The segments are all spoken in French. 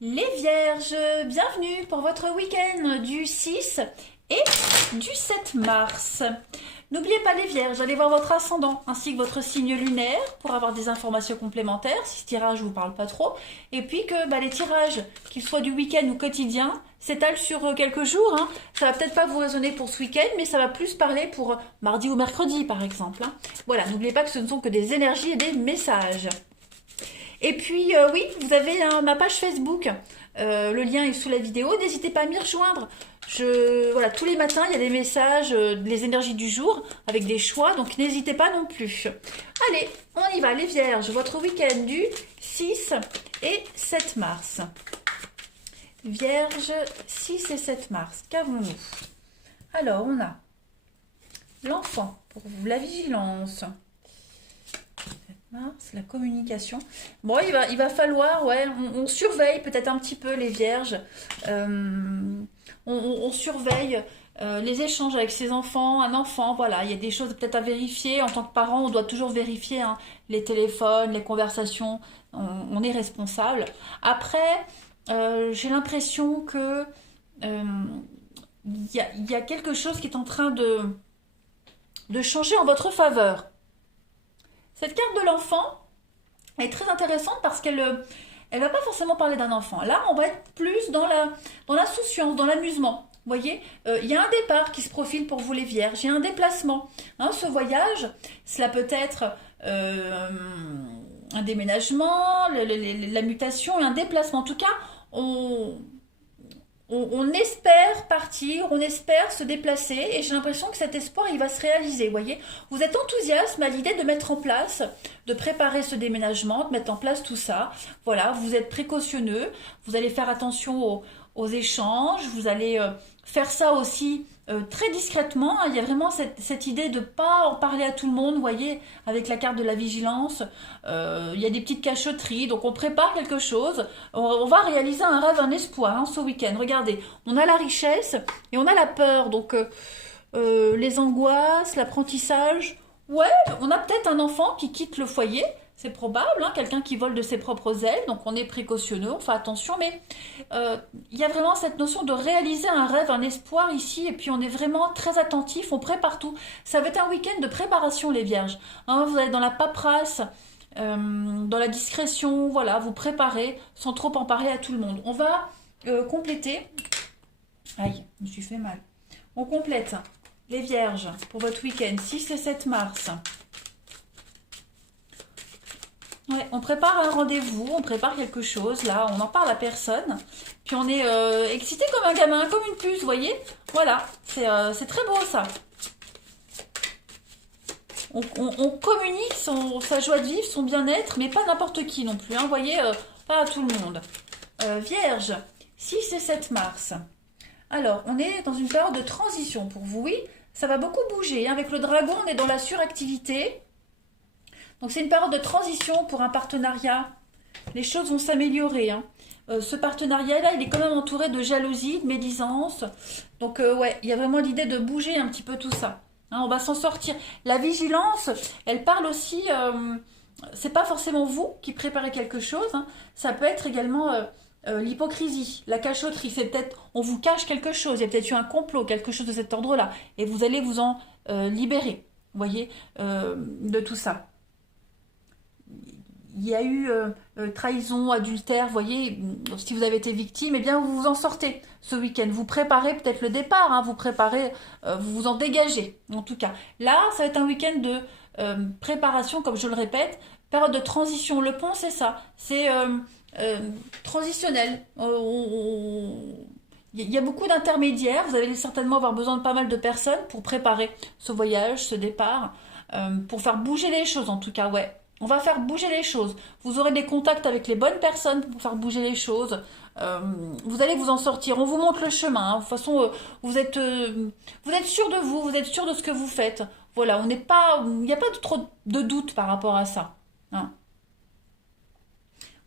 Les Vierges, bienvenue pour votre week-end du 6 et du 7 mars. N'oubliez pas les Vierges, allez voir votre ascendant ainsi que votre signe lunaire pour avoir des informations complémentaires si ce tirage vous parle pas trop. Et puis que les tirages, qu'ils soient du week-end ou quotidien, s'étalent sur quelques jours. Ça va peut-être pas vous résonner pour ce week-end, mais ça va plus parler pour mardi ou mercredi par exemple. Voilà, n'oubliez pas que ce ne sont que des énergies et des messages. Et puis oui, vous avez ma page Facebook, le lien est sous la vidéo, n'hésitez pas à m'y rejoindre. Voilà, tous les matins, il y a des messages, les énergies du jour, avec des choix, donc n'hésitez pas non plus. Allez, on y va, les Vierges, votre week-end du 6 et 7 mars. Vierges, 6 et 7 mars, qu'avons-nous? Alors, on a l'enfant, pour vous, la vigilance. Mars, la communication. Bon, il va falloir, ouais, on surveille peut-être un petit peu les Vierges. On surveille les échanges avec ses enfants, un enfant, voilà. Il y a des choses peut-être à vérifier. En tant que parent, on doit toujours vérifier les téléphones, les conversations. On est responsable. Après, j'ai l'impression que il y a quelque chose qui est en train de changer en votre faveur. Cette carte de l'enfant est très intéressante parce qu'elle elle va pas forcément parler d'un enfant. Là, on va être plus dans l'insouciance, dans l'amusement. Vous voyez, il y a un départ qui se profile pour vous les Vierges, il y a un déplacement. Ce voyage, cela peut être un déménagement, la mutation et un déplacement. En tout cas, on espère partir, on espère se déplacer et j'ai l'impression que cet espoir il va se réaliser, vous voyez. Vous êtes enthousiaste à l'idée de mettre en place, de préparer ce déménagement, de mettre en place tout ça. Voilà, vous êtes précautionneux, vous allez faire attention aux échanges, vous allez faire ça aussi très discrètement. Il y a vraiment cette idée de ne pas en parler à tout le monde, vous voyez, avec la carte de la vigilance. Il y a des petites cachotteries, donc on prépare quelque chose. On va réaliser un rêve, un espoir ce week-end. Regardez, on a la richesse et on a la peur, donc les angoisses, l'apprentissage. Ouais, on a peut-être un enfant qui quitte le foyer, c'est probable, quelqu'un qui vole de ses propres ailes, donc on est précautionneux, on fait attention, mais il y a vraiment cette notion de réaliser un rêve, un espoir ici, et puis on est vraiment très attentif, on prépare tout. Ça va être un week-end de préparation, les Vierges. Vous allez dans la paperasse, dans la discrétion, voilà, vous préparez sans trop en parler à tout le monde. On va compléter. Aïe, je me suis fait mal. On complète les Vierges pour votre week-end 6 et 7 mars. Ouais, on prépare un rendez-vous, on prépare quelque chose, là, on en parle à personne. Puis on est excité comme un gamin, comme une puce, vous voyez. Voilà, c'est très beau ça. On communique sa joie de vivre, son bien-être, mais pas n'importe qui non plus, vous voyez, pas à tout le monde. Vierge, 6 et 7 mars. Alors, on est dans une période de transition pour vous, oui, ça va beaucoup bouger. Avec le dragon, on est dans la suractivité. Donc c'est une période de transition pour un partenariat. Les choses vont s'améliorer. Ce partenariat-là, il est quand même entouré de jalousie, de médisance. Donc ouais, il y a vraiment l'idée de bouger un petit peu tout ça. On va s'en sortir. La vigilance, elle parle aussi... c'est pas forcément vous qui préparez quelque chose. Ça peut être également l'hypocrisie, la cachotterie. C'est peut-être... On vous cache quelque chose. Il y a peut-être eu un complot, quelque chose de cet ordre-là. Et vous allez vous en libérer, vous voyez, de tout ça. Il y a eu trahison, adultère, vous voyez, si vous avez été victime, eh bien vous vous en sortez ce week-end. Vous préparez peut-être le départ, vous préparez, vous vous en dégagez, en tout cas. Là, ça va être un week-end de préparation, comme je le répète, période de transition. Le pont, c'est ça, c'est transitionnel. Il y a beaucoup d'intermédiaires, vous allez certainement avoir besoin de pas mal de personnes pour préparer ce voyage, ce départ, pour faire bouger les choses, en tout cas, ouais. On va faire bouger les choses. Vous aurez des contacts avec les bonnes personnes pour faire bouger les choses. Vous allez vous en sortir. On vous montre le chemin. De toute façon, vous êtes sûr de vous, vous êtes sûr de ce que vous faites. Voilà, il n'y a pas trop de doute par rapport à ça.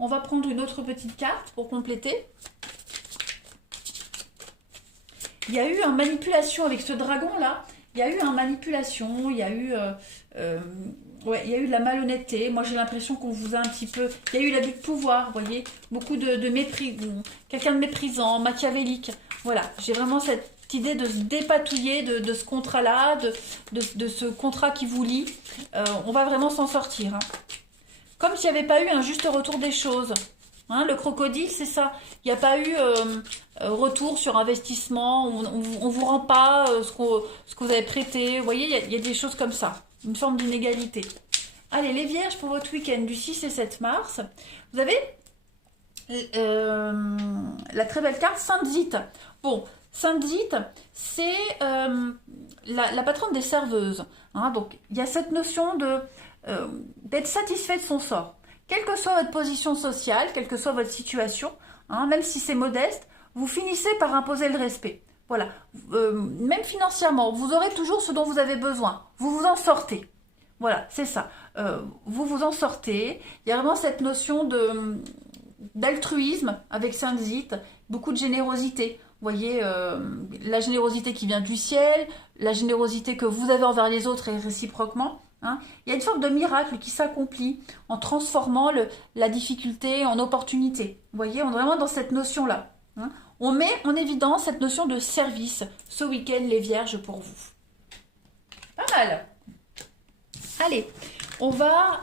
On va prendre une autre petite carte pour compléter. Il y a eu une manipulation avec ce dragon là. Il y a eu une manipulation, il y a eu Ouais, il y a eu de la malhonnêteté. Moi, j'ai l'impression qu'on vous a un petit peu... Il y a eu l'abus de pouvoir, vous voyez. Beaucoup de mépris. Quelqu'un de méprisant, machiavélique. Voilà, j'ai vraiment cette idée de se dépatouiller de ce contrat-là, de ce contrat qui vous lie. On va vraiment s'en sortir. Hein. Comme s'il n'y avait pas eu un juste retour des choses. Hein, le crocodile, c'est ça. Il n'y a pas eu retour sur investissement. On ne vous rend pas ce que vous avez prêté. Vous voyez, il y a des choses comme ça. Une forme d'inégalité. Allez, les vierges pour votre week-end du 6 et 7 mars. Vous avez la très belle carte Sainte Zite. Bon, Sainte Zite, c'est la patronne des serveuses. Hein, donc, il y a cette notion d'être satisfait de son sort. Quelle que soit votre position sociale, quelle que soit votre situation, hein, même si c'est modeste, vous finissez par imposer le respect. Voilà, même financièrement, vous aurez toujours ce dont vous avez besoin. Vous vous en sortez. Voilà, c'est ça. Vous vous en sortez. Il y a vraiment cette notion d'altruisme avec Sainte Zite, beaucoup de générosité. Vous voyez, la générosité qui vient du ciel, la générosité que vous avez envers les autres et réciproquement. Hein. Il y a une sorte de miracle qui s'accomplit en transformant la difficulté en opportunité. Vous voyez, on est vraiment dans cette notion-là. Hein. On met en évidence cette notion de service ce week-end, les vierges, pour vous. Pas mal. Allez, on va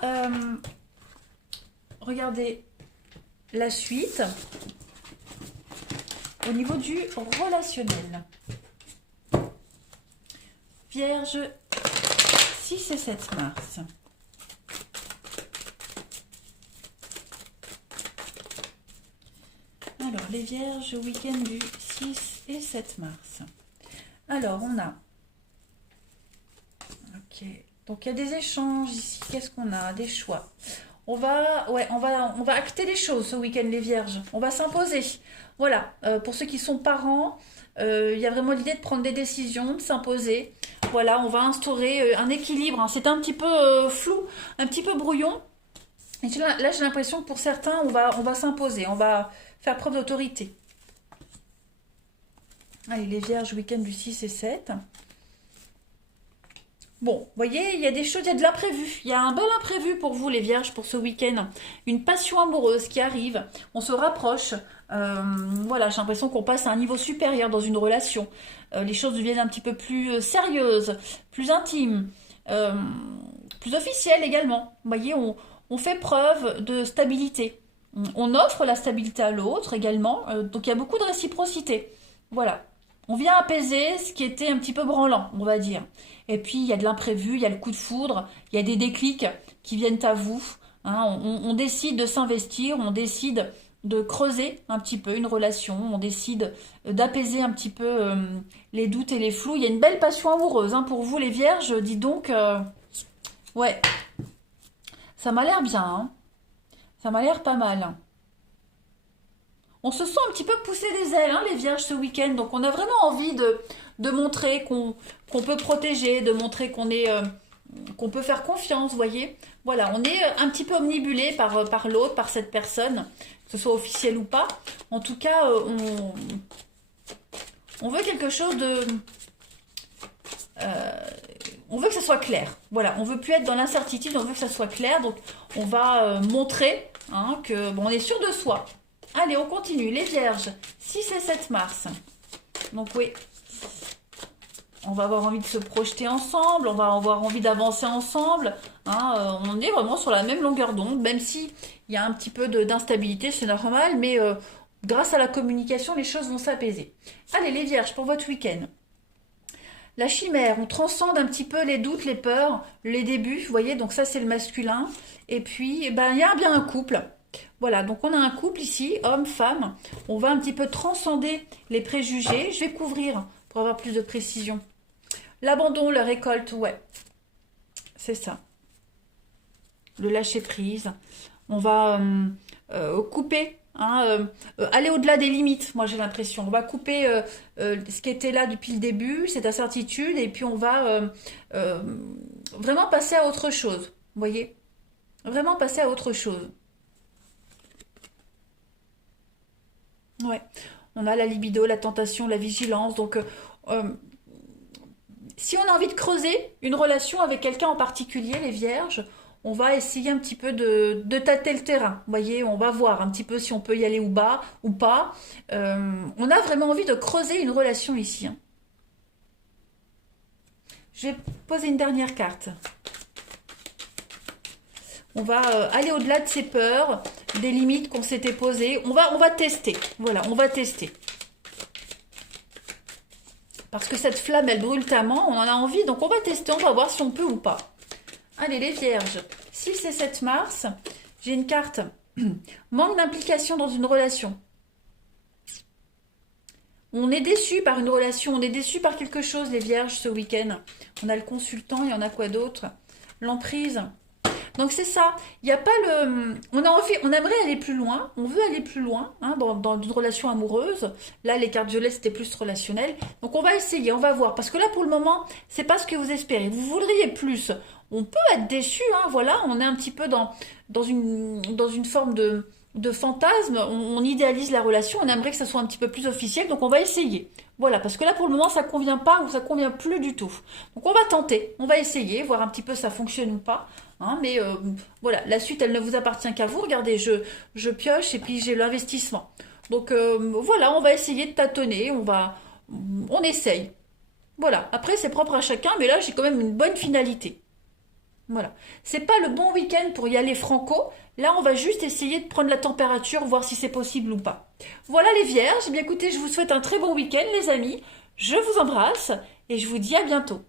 regarder la suite au niveau du relationnel. Vierge, 6 et 7 mars. Alors, les vierges, week-end du 6 et 7 mars. Alors, on a... Ok. Donc, il y a des échanges ici. Qu'est-ce qu'on a? Des choix. On va acter les choses ce week-end, les vierges. On va s'imposer. Voilà. Pour ceux qui sont parents, il y a vraiment l'idée de prendre des décisions, de s'imposer. Voilà, on va instaurer un équilibre. Hein. C'est un petit peu flou, un petit peu brouillon. Et là, j'ai l'impression que pour certains, on va s'imposer. On va faire preuve d'autorité. Allez, les vierges, week-end du 6 et 7. Bon, vous voyez, il y a des choses, il y a de l'imprévu. Il y a un bel imprévu pour vous, les vierges, pour ce week-end. Une passion amoureuse qui arrive. On se rapproche. Voilà, j'ai l'impression qu'on passe à un niveau supérieur dans une relation. Les choses deviennent un petit peu plus sérieuses, plus intimes, plus officielles également. Vous voyez, on fait preuve de stabilité. On offre la stabilité à l'autre également. Donc, il y a beaucoup de réciprocité. Voilà. On vient apaiser ce qui était un petit peu branlant, on va dire. Et puis, il y a de l'imprévu, il y a le coup de foudre, il y a des déclics qui viennent à vous. Hein, on décide de s'investir, on décide de creuser un petit peu une relation, on décide d'apaiser un petit peu les doutes et les flous. Il y a une belle passion amoureuse hein, pour vous, les vierges. Dis donc, ouais, ça m'a l'air bien. Hein. Ça m'a l'air pas mal. On se sent un petit peu pousser des ailes, hein, les vierges, ce week-end. Donc, on a vraiment envie de montrer qu'on peut protéger, de montrer qu'on peut faire confiance, vous voyez. Voilà, on est un petit peu omnibulé par l'autre, par cette personne, que ce soit officiel ou pas. En tout cas, on veut quelque chose de... on veut que ça soit clair. Voilà, on veut plus être dans l'incertitude, on veut que ça soit clair. Donc, on va montrer hein, que bon, on est sûr de soi. Allez, on continue. Les vierges, 6 et 7 mars. Donc oui, on va avoir envie de se projeter ensemble, on va avoir envie d'avancer ensemble. Hein, on est vraiment sur la même longueur d'onde, même si il y a un petit peu d'instabilité, c'est normal, mais grâce à la communication, les choses vont s'apaiser. Allez, les vierges, pour votre week-end. La chimère, on transcende un petit peu les doutes, les peurs, les débuts, vous voyez, donc ça c'est le masculin. Et puis, il y a bien un couple. Voilà, donc on a un couple ici, homme, femme. On va un petit peu transcender les préjugés. Je vais couvrir pour avoir plus de précision. L'abandon, la récolte, ouais, c'est ça. Le lâcher prise. On va couper, hein, aller au-delà des limites, moi j'ai l'impression. On va couper ce qui était là depuis le début, cette incertitude, et puis on va vraiment passer à autre chose. Vous voyez? Vraiment passer à autre chose. Ouais, on a la libido, la tentation, la vigilance. Donc, Si on a envie de creuser une relation avec quelqu'un en particulier, les vierges, on va essayer un petit peu de tâter le terrain. Vous voyez, on va voir un petit peu si on peut y aller ou bas ou pas. On a vraiment envie de creuser une relation ici, hein. Je vais poser une dernière carte. On va aller au-delà de ses peurs, des limites qu'on s'était posées. On va tester. Voilà, on va tester. Parce que cette flamme, elle brûle tellement, on en a envie. Donc on va tester, on va voir si on peut ou pas. Allez, les vierges. 6 et 7 mars, j'ai une carte. Manque d'implication dans une relation. On est déçu par une relation, on est déçu par quelque chose, les vierges, ce week-end. On a le consultant, il y en a quoi d'autre? L'emprise. Donc c'est ça, il n'y a pas le... On a envie, on aimerait aller plus loin, on veut aller plus loin, hein, dans une relation amoureuse. Là, les cartes violettes, c'était plus relationnel. Donc on va essayer, on va voir. Parce que là, pour le moment, c'est pas ce que vous espérez. Vous voudriez plus. On peut être déçu, hein, voilà. On est un petit peu dans une forme de fantasme. On idéalise la relation, on aimerait que ça soit un petit peu plus officiel. Donc on va essayer. Voilà, parce que là, pour le moment, ça convient pas ou ça convient plus du tout. Donc on va tenter, on va essayer, voir un petit peu si ça fonctionne ou pas. Hein, mais voilà, la suite, elle ne vous appartient qu'à vous. Regardez, je pioche et puis j'ai l'investissement. Donc voilà, on va essayer de tâtonner, on essaye. Voilà, après c'est propre à chacun, mais là j'ai quand même une bonne finalité. Voilà, c'est pas le bon week-end pour y aller franco. Là, on va juste essayer de prendre la température, voir si c'est possible ou pas. Voilà les vierges. Eh bien écoutez, je vous souhaite un très bon week-end, les amis. Je vous embrasse et je vous dis à bientôt.